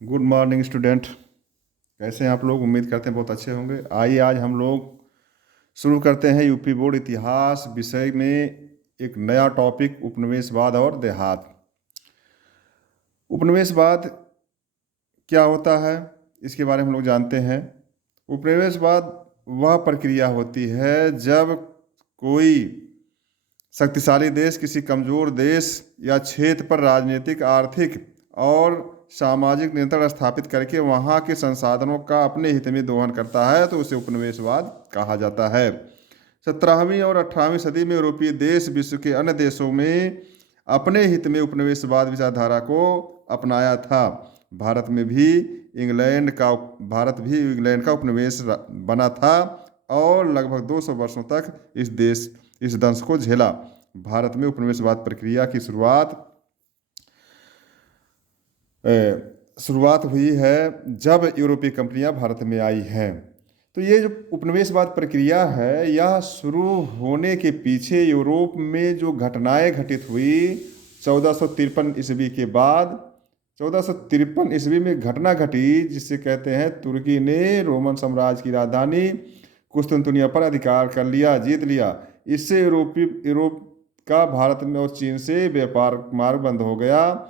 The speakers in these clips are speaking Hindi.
Good morning student. कैसे हैं आप लोग? उम्मीद करते हैं बहुत अच्छे होंगे। आइए आज हम लोग शुरू करते हैं यूपी बोर्ड इतिहास विषय में एक नया टॉपिक, उपनिवेशवाद और देहात। उपनिवेशवाद क्या होता है इसके बारे में हम लोग जानते हैं। उपनिवेशवाद वह प्रक्रिया होती है जब कोई शक्तिशाली देश किसी कमजोर देश या क्षेत्र पर राजनीतिक, आर्थिक और सामाजिक नियंत्रण स्थापित करके वहां के संसाधनों का अपने हित में दोहन करता है, तो उसे उपनिवेशवाद कहा जाता है। 17वीं और 18वीं सदी में यूरोपीय देश विश्व के अन्य देशों में अपने हित में उपनिवेशवाद विचारधारा को अपनाया था। भारत भी इंग्लैंड का उपनिवेश बना था और लगभग 200 वर्षों तक इस दंश को झेला। भारत में उपनिवेशवाद प्रक्रिया की शुरुआत हुई है जब यूरोपीय कंपनियां भारत में आई हैं। तो ये जो उपनिवेशवाद प्रक्रिया है, यह शुरू होने के पीछे यूरोप में जो घटनाएं घटित हुई 1453 ईस्वी के बाद। 1453 ईस्वी में घटना घटी जिसे कहते हैं तुर्की ने रोमन साम्राज्य की राजधानी कुस्तुनतुनिया पर अधिकार कर लिया, जीत लिया। इससे यूरोप का भारत में और चीन से व्यापार मार्ग बंद हो गया।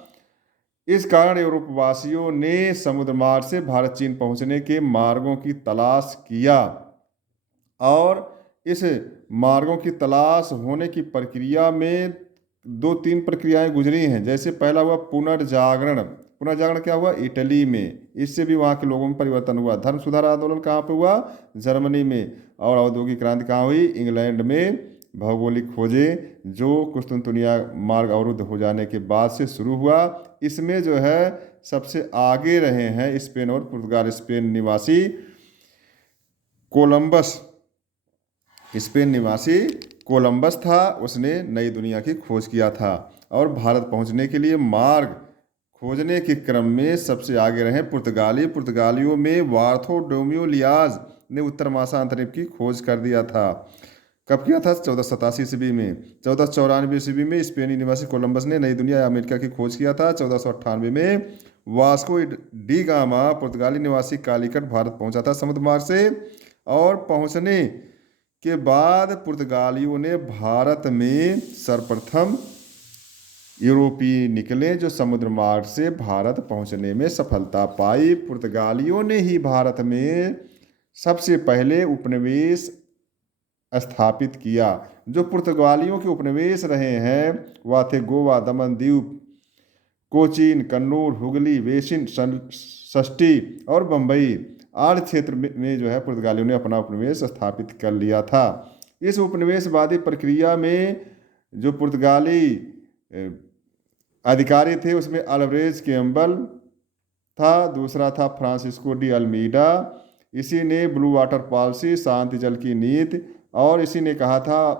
इस कारण यूरोपवासियों ने समुद्र मार्ग से भारत चीन पहुंचने के मार्गों की तलाश किया और इस मार्गों की तलाश होने की प्रक्रिया में दो तीन प्रक्रियाएं गुजरी हैं। जैसे पहला हुआ पुनर्जागरण। पुनर्जागरण क्या हुआ? इटली में। इससे भी वहाँ के लोगों में परिवर्तन हुआ। धर्म सुधार आंदोलन कहाँ पे हुआ? जर्मनी में। और औद्योगिक क्रांति कहाँ हुई? इंग्लैंड में। भौगोलिक खोजें जो कुस्तुनतुनिया मार्ग अवरुद्ध हो जाने के बाद से शुरू हुआ। इसमें जो है सबसे आगे रहे हैं स्पेन और पुर्तगाल। स्पेन निवासी कोलंबस था, उसने नई दुनिया की खोज किया था और भारत पहुंचने के लिए मार्ग खोजने के क्रम में सबसे आगे रहे पुर्तगालियों में बार्थोलोम्यू डियाज ने उत्तर महासागरीय की खोज कर दिया था। कब किया था? 1487 ईस्वी में। 1494 ईस्वी में स्पेनी निवासी कोलंबस ने नई दुनिया या अमेरिका की खोज किया था। 1498 में वास्को डी गामा पुर्तगाली निवासी कालीकट भारत पहुंचा था समुद्र मार्ग से। और पहुंचने के बाद पुर्तगालियों ने भारत में सर्वप्रथम यूरोपीय निकले जो समुद्र मार्ग से भारत पहुंचने में सफलता पाई। पुर्तगालियों ने ही भारत में सबसे पहले उपनिवेश स्थापित किया। जो पुर्तगालियों के उपनिवेश रहे हैं वह थे गोवा, दमन द्वीप, कोचीन, कन्नूर, हुगली, वेसिन, षष्ठी और बम्बई आदि क्षेत्र में जो है पुर्तगालियों ने अपना उपनिवेश स्थापित कर लिया था। इस उपनिवेशवादी प्रक्रिया में जो पुर्तगाली अधिकारी थे उसमें अल्वारेज कैम्बल था, दूसरा था फ्रांसिस्को डी अल्मीडा। इसी ने ब्लू वाटर पॉलिसी, शांति जल की नीति, और इसी ने कहा था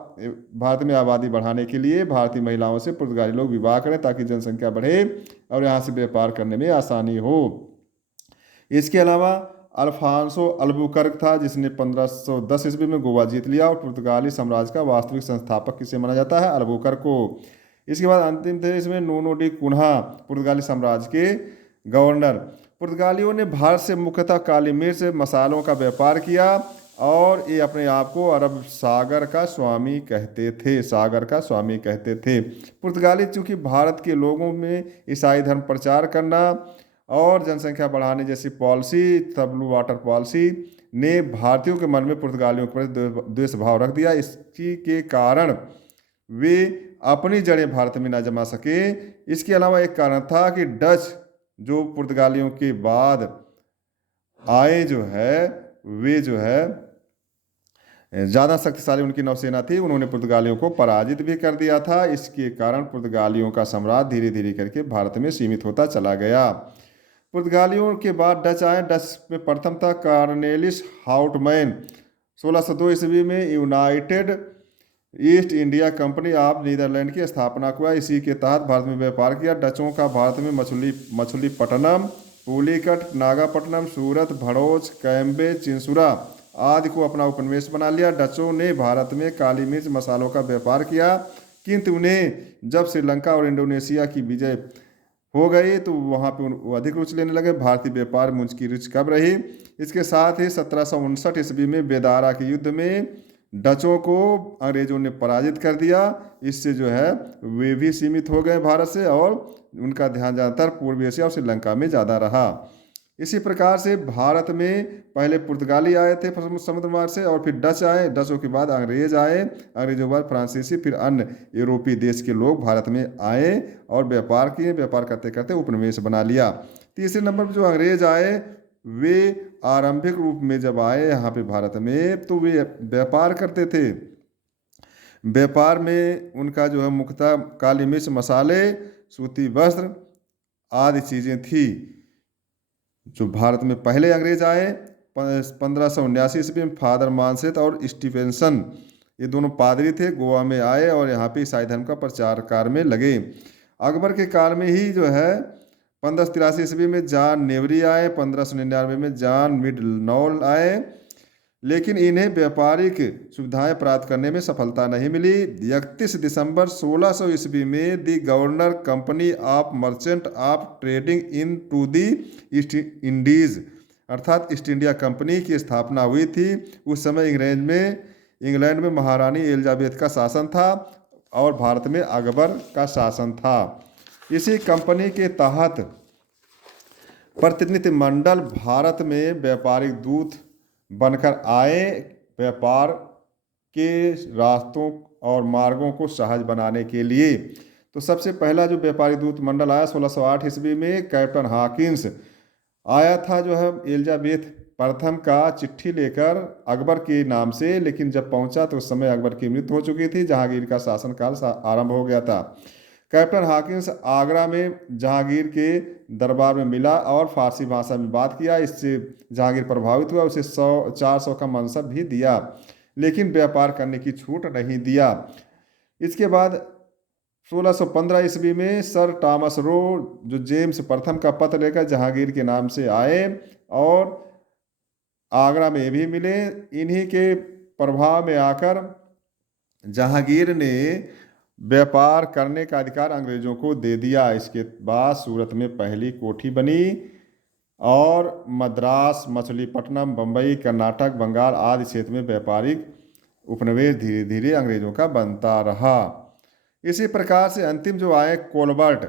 भारत में आबादी बढ़ाने के लिए भारतीय महिलाओं से पुर्तगाली लोग विवाह करें ताकि जनसंख्या बढ़े और यहाँ से व्यापार करने में आसानी हो। इसके अलावा अल्फांसो अल्बुकर्क था जिसने 1510 ईस्वी में गोवा जीत लिया और पुर्तगाली साम्राज्य का वास्तविक संस्थापक किसे माना जाता है? अल्बुकर्क को। इसके बाद अंतिम थे इसमें नूनो डी कुन्हा, पुर्तगाली साम्राज्य के गवर्नर। पुर्तगालियों ने भारत से मुख्यतः काली मिर्च मसालों का व्यापार किया और ये अपने आप को अरब सागर का स्वामी कहते थे। पुर्तगाली चूंकि भारत के लोगों में ईसाई धर्म प्रचार करना और जनसंख्या बढ़ाने जैसी पॉलिसी, ब्लू वाटर पॉलिसी ने भारतीयों के मन में पुर्तगालियों पर द्वेष भाव रख दिया। इसी के कारण वे अपनी जड़ें भारत में न जमा सके। इसके अलावा एक कारण था कि डच जो पुर्तगालियों के बाद आए वे ज़्यादा शक्तिशाली उनकी नौसेना थी, उन्होंने पुर्तगालियों को पराजित भी कर दिया था। इसके कारण पुर्तगालियों का साम्राज्य धीरे धीरे करके भारत में सीमित होता चला गया। पुर्तगालियों के बाद डच आए। डच में प्रथम था कॉर्नेलिस हाउटमैन। 1602 ईस्वी में United East India Company of Netherland की स्थापना हुआ। इसी के तहत भारत में व्यापार किया। डचों का भारत में मछलीपट्टनम, पुलिकट, नागापट्टनम, सूरत, भड़ोच, कैम्बे, चिंसुरा आदि को अपना उपनिवेश बना लिया। डचों ने भारत में काली मिर्च मसालों का व्यापार किया, किंतु उन्हें जब श्रीलंका और इंडोनेशिया की विजय हो गई तो वहाँ पे वो अधिक रुचि लेने लगे। भारतीय व्यापार में उनकी रुचि कब रही। इसके साथ ही 1759 ईस्वी में बेदारा के युद्ध में डचों को अंग्रेजों ने पराजित कर दिया। इससे जो है वे भी सीमित हो गए भारत से, और उनका ध्यान ज़्यादातर पूर्वी एशिया और श्रीलंका में ज़्यादा रहा। इसी प्रकार से भारत में पहले पुर्तगाली आए थे समुद्र मार्ग से, और फिर डच आए, डचों के बाद अंग्रेज आए, अंग्रेजों के बाद फ्रांसीसी, फिर अन्य यूरोपीय देश के लोग भारत में आए और व्यापार किए। व्यापार करते करते उपनिवेश बना लिया। तीसरे नंबर पर जो अंग्रेज आए वे आरंभिक रूप में जब आए यहाँ पे भारत में, तो वे व्यापार करते थे। व्यापार में उनका जो है मुख्यतः काली मिर्च, मसाले, सूती वस्त्र आदि चीज़ें थी। जो भारत में पहले अंग्रेज आए 1579 ईस्वी में फादर मानसेत और स्टीफेंसन, ये दोनों पादरी थे, गोवा में आए और यहाँ पे ईसाई धर्म का प्रचार कार्य में लगे। अकबर के काल में ही जो है 1583 ईस्वी में जॉन नेवरी आए, 1599 में जॉन मिडनॉल आए, लेकिन इन्हें व्यापारिक सुविधाएं प्राप्त करने में सफलता नहीं मिली। 31 दिसंबर 1600 ईस्वी में the governor company of merchant of trading in to the East Indies अर्थात ईस्ट इंडिया कंपनी की स्थापना हुई थी। उस समय इंग्लैंड में महारानी एलिजाबेथ का शासन था और भारत में अकबर का शासन था। इसी कंपनी के तहत प्रतिनिधिमंडल भारत में व्यापारिक दूत बनकर आए, व्यापार के रास्तों और मार्गों को सहज बनाने के लिए। तो सबसे पहला जो व्यापारी दूत मंडल आया 1608 ईस्वी में कैप्टन हॉकिंस आया था, जो है एलिजाबेथ प्रथम का चिट्ठी लेकर अकबर के नाम से, लेकिन जब पहुंचा तो उस समय अकबर की मृत्यु हो चुकी थी, जहांगीर का शासनकाल आरंभ हो गया था। कैप्टन हॉकिंस आगरा में जहांगीर के दरबार में मिला और फारसी भाषा में बात किया। इससे जहांगीर प्रभावित हुआ, उसे 400 का मनसब भी दिया, लेकिन व्यापार करने की छूट नहीं दिया। इसके बाद 1615 ईस्वी में सर टॉमस रो, जो जेम्स प्रथम का पत्र लेकर जहांगीर के नाम से आए और आगरा में भी मिले। इन्हीं के प्रभाव में आकर जहांगीर ने व्यापार करने का अधिकार अंग्रेजों को दे दिया। इसके बाद सूरत में पहली कोठी बनी और मद्रास, मछलीपट्टनम, बम्बई, कर्नाटक, बंगाल आदि क्षेत्र में व्यापारिक उपनिवेश धीरे धीरे अंग्रेजों का बनता रहा। इसी प्रकार से अंतिम जो आए कोलबर्ट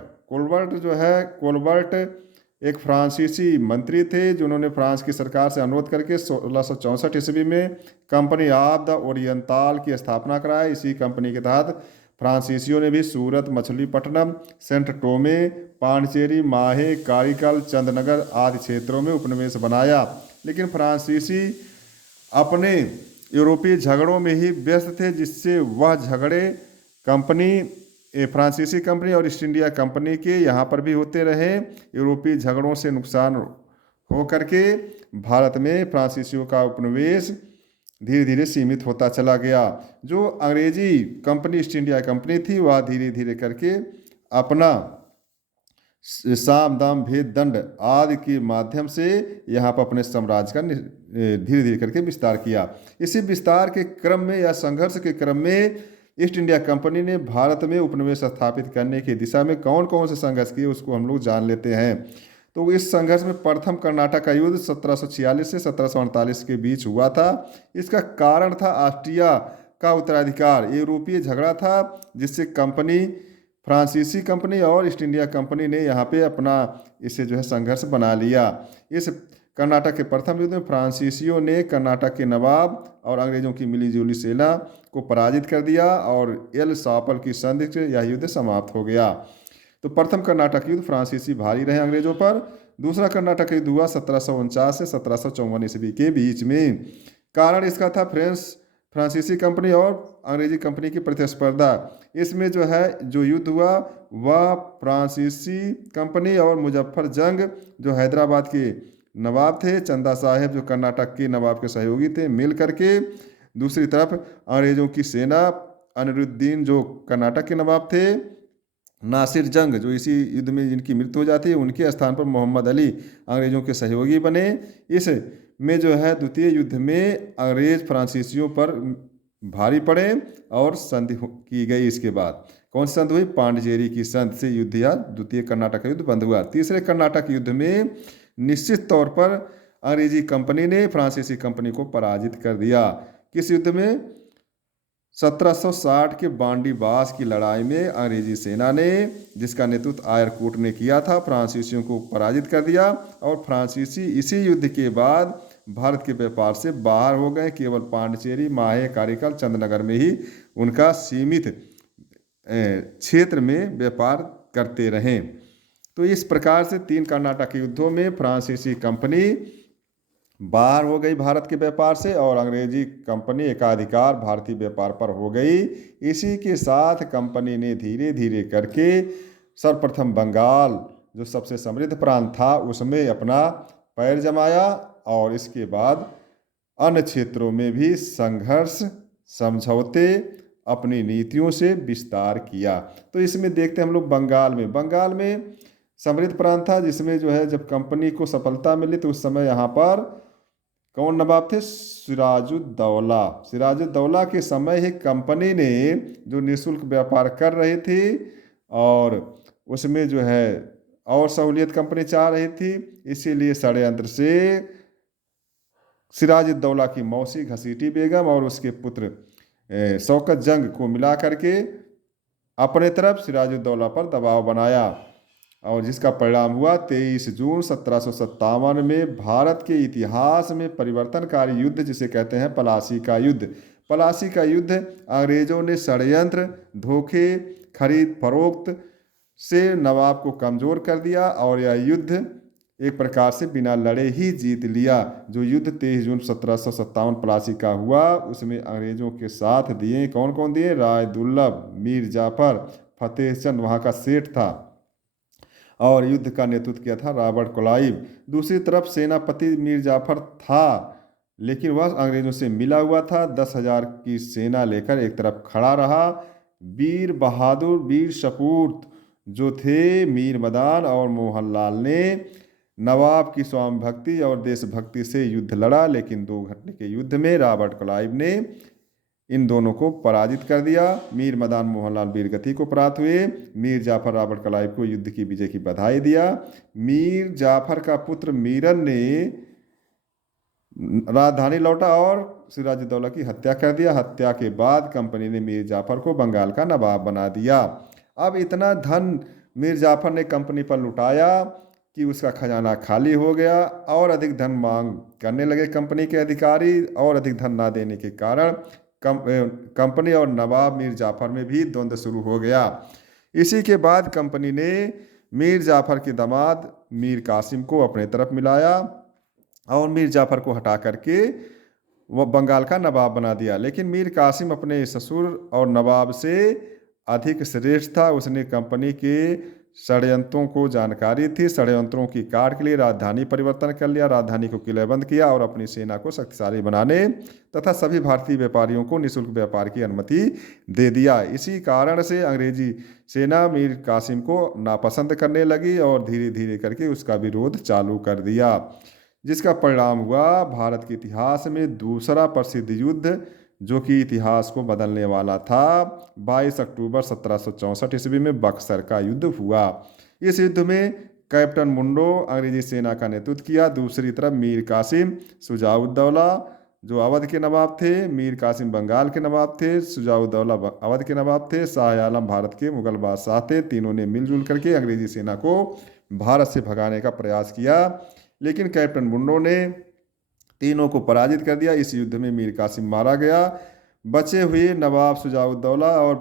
एक फ्रांसीसी मंत्री थे, जिन्होंने फ्रांस की सरकार से अनुरोध करके 1664 ईस्वी में कंपनी ऑफ द ओरिएंटाल की स्थापना कराई। इसी कंपनी के तहत फ्रांसीसियों ने भी सूरत, मछलीपट्टनम, सेंट टोमे, पांडिचेरी, माहे, कारिकल, चंदनगर आदि क्षेत्रों में उपनिवेश बनाया। लेकिन फ्रांसीसी अपने यूरोपीय झगड़ों में ही व्यस्त थे, जिससे वह झगड़े फ्रांसीसी कंपनी और ईस्ट इंडिया कंपनी के यहाँ पर भी होते रहे। यूरोपीय झगड़ों से नुकसान हो करके भारत में फ्रांसीसियों का उपनिवेश धीरे धीरे सीमित होता चला गया। जो अंग्रेजी कंपनी ईस्ट इंडिया कंपनी थी, वह धीरे धीरे करके अपना साम दाम भेद दंड आदि के माध्यम से यहाँ पर अपने साम्राज्य का धीरे धीरे करके विस्तार किया। इसी विस्तार के क्रम में या संघर्ष के क्रम में ईस्ट इंडिया कंपनी ने भारत में उपनिवेश स्थापित करने की दिशा में कौन कौन से संघर्ष किए, उसको हम लोग जान लेते हैं। तो इस संघर्ष में प्रथम कर्नाटक का युद्ध 1746 से 1748 के बीच हुआ था। इसका कारण था ऑस्ट्रिया का उत्तराधिकार। यूरोपीय झगड़ा था, जिससे फ्रांसीसी कंपनी और ईस्ट इंडिया कंपनी ने यहाँ पे अपना इसे जो है संघर्ष बना लिया। इस कर्नाटक के प्रथम युद्ध में फ्रांसीसियों ने कर्नाटक के नवाब और अंग्रेजों की मिलीजुली सेना को पराजित कर दिया और एल सापल की संधि से यह युद्ध समाप्त हो गया। तो प्रथम कर्नाटक युद्ध फ्रांसीसी भारी रहे अंग्रेजों पर। दूसरा कर्नाटक युद्ध हुआ 1749 से 1754 ईस्वी के बीच में। कारण इसका था फ्रांसीसी कंपनी और अंग्रेजी कंपनी की प्रतिस्पर्धा। इसमें जो युद्ध हुआ वह फ्रांसीसी कंपनी और मुजफ्फर जंग, जो हैदराबाद के नवाब थे, चंदा साहेब जो कर्नाटक के नवाब के सहयोगी थे, मिल करके दूसरी तरफ अंग्रेजों की सेना, अनिरुद्दीन जो कर्नाटक के नवाब थे, नासिर जंग जो इसी युद्ध में जिनकी मृत्यु हो जाती है, उनके स्थान पर मोहम्मद अली अंग्रेजों के सहयोगी बने। इस में द्वितीय युद्ध में अंग्रेज फ्रांसीसियों पर भारी पड़े और संधि की गई। इसके बाद कौन सी संधि हुई? पांडिचेरी की संधि से युद्ध या द्वितीय कर्नाटक युद्ध बंद हुआ। तीसरे कर्नाटक युद्ध में निश्चित तौर पर अंग्रेजी कंपनी ने फ्रांसीसी कंपनी को पराजित कर दिया। किस युद्ध में? 1760 के बांडी बास की लड़ाई में अंग्रेजी सेना ने, जिसका नेतृत्व आयरकूट ने किया था, फ्रांसीसियों को पराजित कर दिया और फ्रांसीसी इसी युद्ध के बाद भारत के व्यापार से बाहर हो गए। केवल पांडिचेरी, माहे, कारिकल, चंदनगर में ही उनका सीमित क्षेत्र में व्यापार करते रहे। तो इस प्रकार से 3 कर्नाटक युद्धों में फ्रांसीसी कंपनी बाहर हो गई भारत के व्यापार से और अंग्रेजी कंपनी एकाधिकार भारतीय व्यापार पर हो गई। इसी के साथ कंपनी ने धीरे धीरे करके सर्वप्रथम बंगाल, जो सबसे समृद्ध प्रांत था, उसमें अपना पैर जमाया और इसके बाद अन्य क्षेत्रों में भी संघर्ष, समझौते, अपनी नीतियों से विस्तार किया। तो इसमें देखते हैं हम लोग बंगाल में समृद्ध प्रांत था, जिसमें जो है जब कंपनी को सफलता मिली तो उस समय यहाँ पर कौन नवाब थे? सिराजुद्दौला। सिराजुद्दौला के समय ही कंपनी ने जो निःशुल्क व्यापार कर रही थी और उसमें जो है और सहूलियत कंपनी चाह रही थी, इसीलिए षड्यंत्र से सिराजुद्दौला की मौसी घसीटी बेगम और उसके पुत्र शौकत जंग को मिला करके अपने तरफ सिराजुद्दौला पर दबाव बनाया और जिसका परिणाम हुआ 23 जून 1757 में भारत के इतिहास में परिवर्तनकारी युद्ध, जिसे कहते हैं प्लासी का युद्ध। प्लासी का युद्ध अंग्रेजों ने षड्यंत्र, धोखे, खरीद फरोख्त से नवाब को कमज़ोर कर दिया और यह युद्ध एक प्रकार से बिना लड़े ही जीत लिया। जो युद्ध 23 जून 1757 प्लासी का हुआ, उसमें अंग्रेजों के साथ दिए कौन कौन दिए? राय दुर्लभ, मीर जाफर, फतेह चंद वहाँ का सेठ था और युद्ध का नेतृत्व किया था रॉबर्ट क्लाइव। दूसरी तरफ सेनापति मीर जाफर था, लेकिन वह अंग्रेजों से मिला हुआ था। 10,000 की सेना लेकर एक तरफ खड़ा रहा। वीर बहादुर, वीर सपूत जो थे मीर मदान और मोहनलाल ने नवाब की स्वामी भक्ति और देशभक्ति से युद्ध लड़ा, लेकिन 2 घंटे के युद्ध में रॉबर्ट क्लाइव ने इन दोनों को पराजित कर दिया। मीर मदान मोहनलाल वीरगति को प्राप्त हुए। मीर जाफर रॉबर्ट क्लाइव को युद्ध की विजय की बधाई दिया। मीर जाफर का पुत्र मीरन ने राजधानी लौटा और सिराजुद्दौला की हत्या कर दिया। हत्या के बाद कंपनी ने मीर जाफर को बंगाल का नवाब बना दिया। अब इतना धन मीर जाफर ने कंपनी पर लुटाया कि उसका खजाना खाली हो गया और अधिक धन मांग करने लगे कंपनी के अधिकारी और अधिक धन ना देने के कारण कंपनी और नवाब मीर जाफर में भी द्वंद्व शुरू हो गया। इसी के बाद कंपनी ने मीर जाफर के दामाद मीर कासिम को अपने तरफ मिलाया और मीर जाफर को हटा करके वह बंगाल का नवाब बना दिया। लेकिन मीर कासिम अपने ससुर और नवाब से अधिक श्रेष्ठ था। उसने कंपनी के षड्यंत्रों को जानकारी थी, षड्यंत्रों की काट के लिए राजधानी परिवर्तन कर लिया, राजधानी को किलेबंद किया और अपनी सेना को शक्तिशाली बनाने तथा सभी भारतीय व्यापारियों को निःशुल्क व्यापार की अनुमति दे दिया। इसी कारण से अंग्रेजी सेना मीर कासिम को नापसंद करने लगी और धीरे धीरे करके उसका विरोध चालू कर दिया, जिसका परिणाम हुआ भारत के इतिहास में दूसरा प्रसिद्ध युद्ध, जो कि इतिहास को बदलने वाला था। 22 अक्टूबर 1764 ईस्वी में बक्सर का युद्ध हुआ। इस युद्ध में कैप्टन मुंडो अंग्रेजी सेना का नेतृत्व किया। दूसरी तरफ मीर कासिम, शुजाउद्दौला जो अवध के नवाब थे, मीर कासिम बंगाल के नवाब थे, शुजाउद्दौला अवध के नवाब थे, शाह आलम भारत के मुगल बादशाह थे। तीनों ने मिलजुल करके अंग्रेजी सेना को भारत से भगाने का प्रयास किया, लेकिन कैप्टन मुंडो ने तीनों को पराजित कर दिया। इस युद्ध में मीर कासिम मारा गया। बचे हुए नवाब शुजाउद्दौला और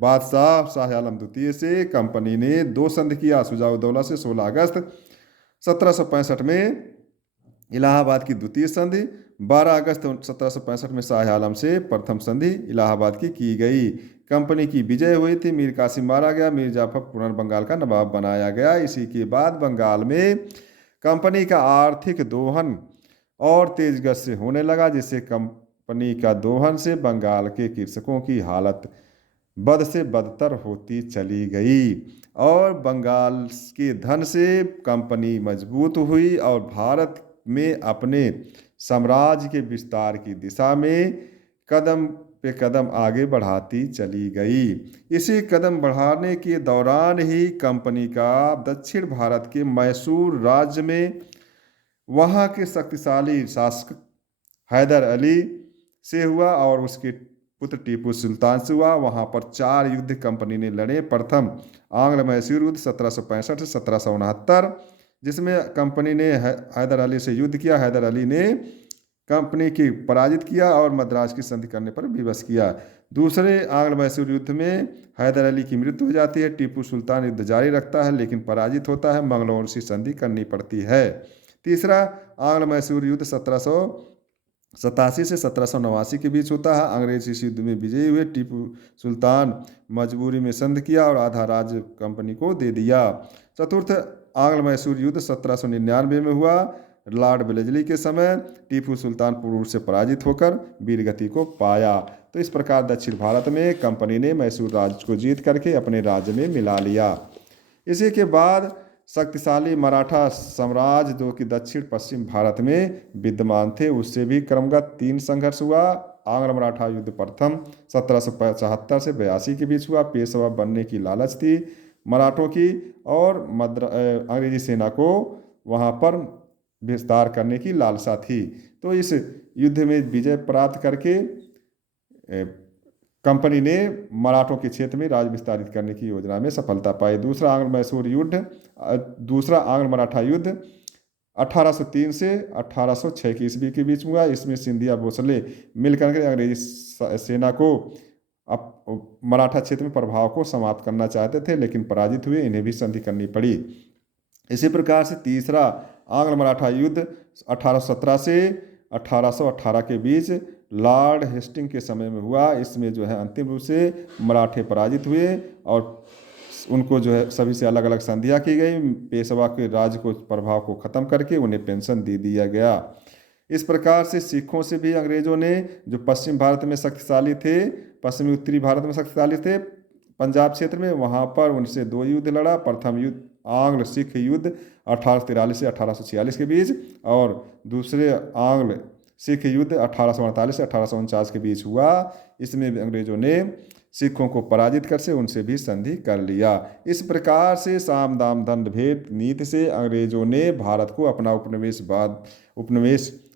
बादशाह शाह आलम द्वितीय से कंपनी ने 2 संधि किया। शुजाउद्दौला से 16 अगस्त 1765 में इलाहाबाद की द्वितीय संधि, 12 अगस्त 1765 में शाह आलम से प्रथम संधि इलाहाबाद की गई। कंपनी की विजय हुई थी, मीर कासिम मारा गया, मीर जाफर पुनर्बंगाल का नवाब बनाया गया। इसी के बाद बंगाल में कंपनी का आर्थिक दोहन और तेज गति से होने लगा, जिससे कंपनी का दोहन से बंगाल के कृषकों की हालत बद से बदतर होती चली गई और बंगाल के धन से कंपनी मजबूत हुई और भारत में अपने साम्राज्य के विस्तार की दिशा में कदम पे कदम आगे बढ़ाती चली गई। इसी कदम बढ़ाने के दौरान ही कंपनी का दक्षिण भारत के मैसूर राज्य में वहाँ के शक्तिशाली शासक हैदर अली से हुआ और उसके पुत्र टीपू सुल्तान से हुआ। वहाँ पर 4 युद्ध कंपनी ने लड़े। प्रथम आंग्ल मैसूर युद्ध 1765 से 1769, जिसमें कंपनी ने हैदर अली से युद्ध किया। हैदर अली ने कंपनी की पराजित किया और मद्रास की संधि करने पर विवश किया। दूसरे आंग्ल मैसूर युद्ध में हैदर अली की मृत्यु हो जाती है। टीपू सुल्तान युद्ध जारी रखता है लेकिन पराजित होता है। मंगलौर से संधि करनी पड़ती है। तीसरा आंग्ल मैसूर युद्ध 1787 से 1789 के बीच होता है। अंग्रेज इस युद्ध में विजयी हुए। टीपू सुल्तान मजबूरी में संधि किया और आधा राज्य कंपनी को दे दिया। चतुर्थ आंग्ल मैसूर युद्ध 1799 में हुआ। लॉर्ड वेलेस्ली के समय टीपू सुल्तान पूर्ण रूप से पराजित होकर वीरगति को पाया। तो इस प्रकार दक्षिण भारत में कंपनी ने मैसूर राज्य को जीत करके अपने राज्य में मिला लिया। इसी के बाद शक्तिशाली मराठा साम्राज्य जो कि दक्षिण पश्चिम भारत में विद्यमान थे, उससे भी क्रमगत 3 संघर्ष हुआ। आंग्ल मराठा युद्ध प्रथम 1775 से 82 के बीच हुआ। पेशवा बनने की लालच थी मराठों की और अंग्रेजी सेना को वहाँ पर विस्तार करने की लालसा थी। तो इस युद्ध में विजय प्राप्त करके कंपनी ने मराठों के क्षेत्र में राज विस्तारित करने की योजना में सफलता पाई। दूसरा आंग्ल मराठा युद्ध 1803 से 1806 की ईस्वी के बीच हुआ। इसमें सिंधिया भोसले मिलकर के अंग्रेजी सेना को मराठा क्षेत्र में प्रभाव को समाप्त करना चाहते थे लेकिन पराजित हुए। इन्हें भी संधि करनी पड़ी। इसी प्रकार से तीसरा आंग्ल मराठा युद्ध 1817 से 1818 के बीच लॉर्ड हेस्टिंग के समय में हुआ। इसमें जो है अंतिम रूप से मराठे पराजित हुए और उनको जो है सभी से अलग अलग संधियाँ की गई। पेशवा के राज्य को प्रभाव को ख़त्म करके उन्हें पेंशन दे दिया गया। इस प्रकार से सिखों से भी अंग्रेजों ने, जो पश्चिम भारत में शक्तिशाली थे, पश्चिमी उत्तरी भारत में शक्तिशाली थे, पंजाब क्षेत्र में, वहाँ पर उनसे 2 युद्ध लड़ा। प्रथम युद्ध आंग्ल सिख युद्ध 1843 से 1846 के बीच और दूसरे आंग्ल सिख युद्ध 1848 से 1849 के बीच हुआ। इसमें अंग्रेजों ने सिखों को पराजित कर से उनसे भी संधि कर लिया। इस प्रकार से साम दाम दंड भेद नीति से अंग्रेजों ने भारत को अपना उपनिवेश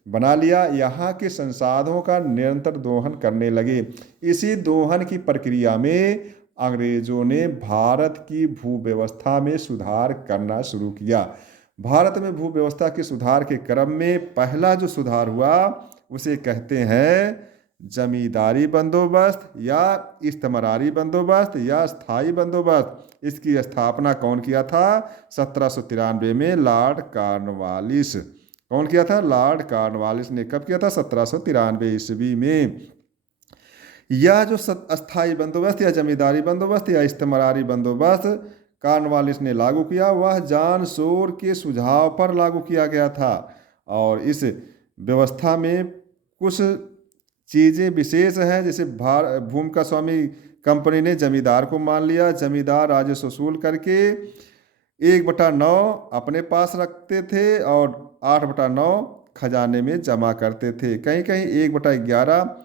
बना लिया। यहाँ के संसाधनों का निरंतर दोहन करने लगे। इसी दोहन की प्रक्रिया में अंग्रेजों ने भारत की भूव्यवस्था में सुधार करना शुरू किया। भारत में भूव्यवस्था के सुधार के क्रम में पहला जो सुधार हुआ उसे कहते हैं जमींदारी बंदोबस्त या इस्तेमारी बंदोबस्त या स्थायी बंदोबस्त। इसकी स्थापना कौन किया था? 1793 में लॉर्ड कॉर्नवालिस। कौन किया था? लॉर्ड कॉर्नवालिस ने कब किया था? 1793 ईस्वी में। यह जो अस्थायी बंदोबस्त या जमींदारी बंदोबस्त या इस्तेमारी बंदोबस्त कॉर्नवालिस ने लागू किया, वह जॉन शोर के सुझाव पर लागू किया गया था। और इस व्यवस्था में कुछ चीज़ें विशेष हैं, जैसे भूमि का स्वामी कंपनी ने जमींदार को मान लिया। जमींदार राजस्व वसूल करके 1/9 अपने पास रखते थे और 8/9 खजाने में जमा करते थे। कहीं कहीं 1/11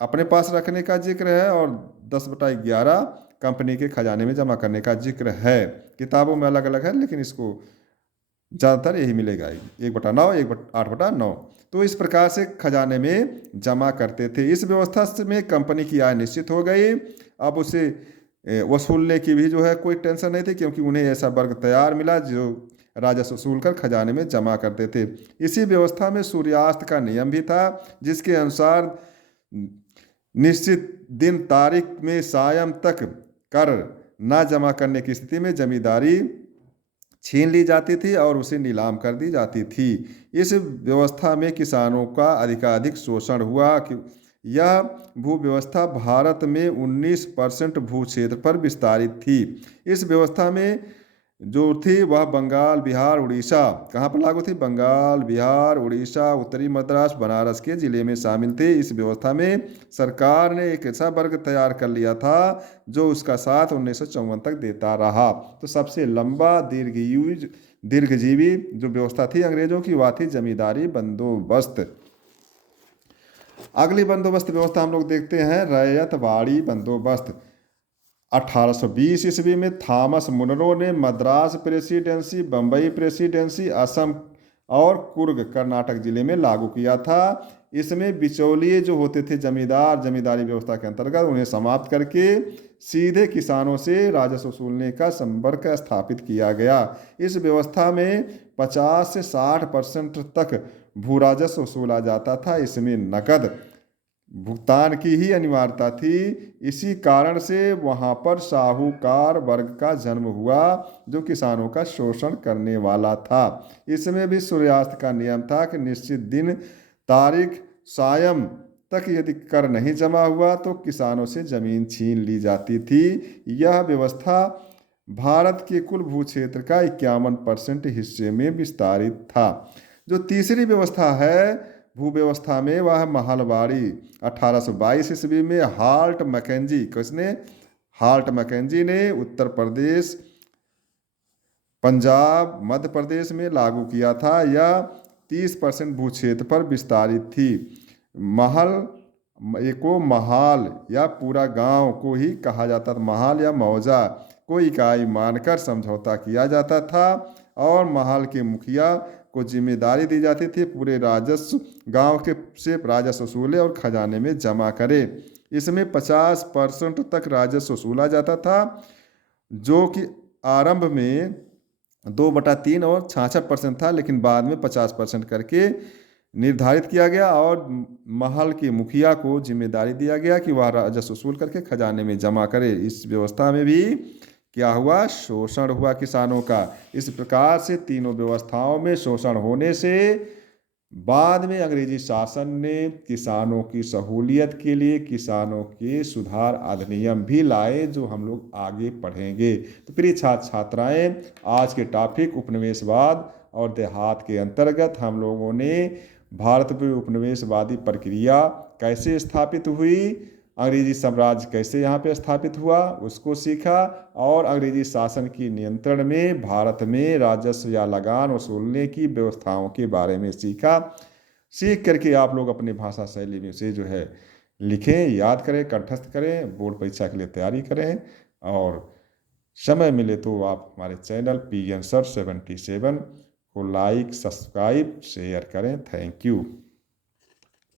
अपने पास रखने का जिक्र है और 10/11 कंपनी के खजाने में जमा करने का जिक्र है। किताबों में अलग अलग है लेकिन इसको ज़्यादातर यही मिलेगा, 1/9 8/9। तो इस प्रकार से खजाने में जमा करते थे। इस व्यवस्था से में कंपनी की आय निश्चित हो गई। अब उसे वसूलने की भी जो है कोई टेंशन नहीं थी, क्योंकि उन्हें ऐसा वर्ग तैयार मिला जो राजस्व वसूल कर खजाने में जमा करते थे। इसी व्यवस्था में सूर्यास्त का नियम भी था, जिसके अनुसार निश्चित दिन तारीख में सायं तक कर न जमा करने की स्थिति में जमींदारी छीन ली जाती थी और उसे नीलाम कर दी जाती थी। इस व्यवस्था में किसानों का अधिकाधिक शोषण हुआ। यह भू व्यवस्था भारत में 19% भू क्षेत्र पर विस्तारित थी। इस व्यवस्था में जो थी वह बंगाल, बिहार, उड़ीसा, कहाँ पर लागू थी? बंगाल, बिहार, उड़ीसा, उत्तरी मद्रास, बनारस के जिले में शामिल थे। इस व्यवस्था में सरकार ने एक ऐसा वर्ग तैयार कर लिया था जो उसका साथ 1954 तक देता रहा। तो सबसे लंबा दीर्घजीवी जो व्यवस्था थी अंग्रेजों की, वह थी जमींदारी बंदोबस्त। अगली बंदोबस्त व्यवस्था हम लोग देखते हैं रैयतवाड़ी बंदोबस्त। 1820 ईस्वी में थॉमस मुनरो ने मद्रास प्रेसिडेंसी, बम्बई प्रेसिडेंसी, असम और कुर्ग कर्नाटक जिले में लागू किया था। इसमें बिचौलिए जो होते थे जमींदार, जमींदारी व्यवस्था के अंतर्गत उन्हें समाप्त करके सीधे किसानों से राजस्व वसूलने का संपर्क स्थापित किया गया। इस व्यवस्था में 50 से 60% तक भू राजस्व वसूला जाता था। इसमें नकद भुगतान की ही अनिवार्यता थी। इसी कारण से वहाँ पर साहूकार वर्ग का जन्म हुआ जो किसानों का शोषण करने वाला था। इसमें भी सूर्यास्त का नियम था कि निश्चित दिन तारीख सायं तक यदि कर नहीं जमा हुआ तो किसानों से जमीन छीन ली जाती थी। यह व्यवस्था भारत के कुल भू क्षेत्र का 51% हिस्से में विस्तारित था। जो तीसरी व्यवस्था है भू व्यवस्था में वह महलवाड़ी। 1822 ईस्वी में हाल्ट मैकेंजी ने उत्तर प्रदेश, पंजाब, मध्य प्रदेश में लागू किया था। यह 30% भू क्षेत्र पर विस्तारित थी। महल को महाल या पूरा गांव को ही कहा जाता था। महाल या मौजा को इकाई मानकर समझौता किया जाता था और महाल के मुखिया को जिम्मेदारी दी जाती थी पूरे राजस्व गांव के से राजस्व वसूले और खजाने में जमा करे। इसमें 50% तक राजस्व वसूला जाता था जो कि आरंभ में 2/3 और 66% था, लेकिन बाद में 50% करके निर्धारित किया गया और महल के मुखिया को जिम्मेदारी दिया गया कि वह राजस्व वसूल करके खजाने में जमा करे। इस व्यवस्था में भी क्या हुआ, शोषण हुआ किसानों का। इस प्रकार से तीनों व्यवस्थाओं में शोषण होने से बाद में अंग्रेजी शासन ने किसानों की सहूलियत के लिए किसानों के सुधार अधिनियम भी लाए जो हम लोग आगे पढ़ेंगे। तो प्रिय छात्र छात्राएं, आज के टॉपिक उपनिवेशवाद और देहात के अंतर्गत हम लोगों ने भारत में उपनिवेशवादी प्रक्रिया कैसे स्थापित हुई, अंग्रेजी साम्राज्य कैसे यहाँ पे स्थापित हुआ उसको सीखा और अंग्रेजी शासन की नियंत्रण में भारत में राजस्व या लगान वसूलने की व्यवस्थाओं के बारे में सीखा। सीख करके आप लोग अपनी भाषा शैली में से जो है लिखें, याद करें, कंठस्थ करें, बोर्ड परीक्षा के लिए तैयारी करें और समय मिले तो आप हमारे चैनल PN Sir 77 को लाइक, सब्सक्राइब, शेयर करें। Thank you.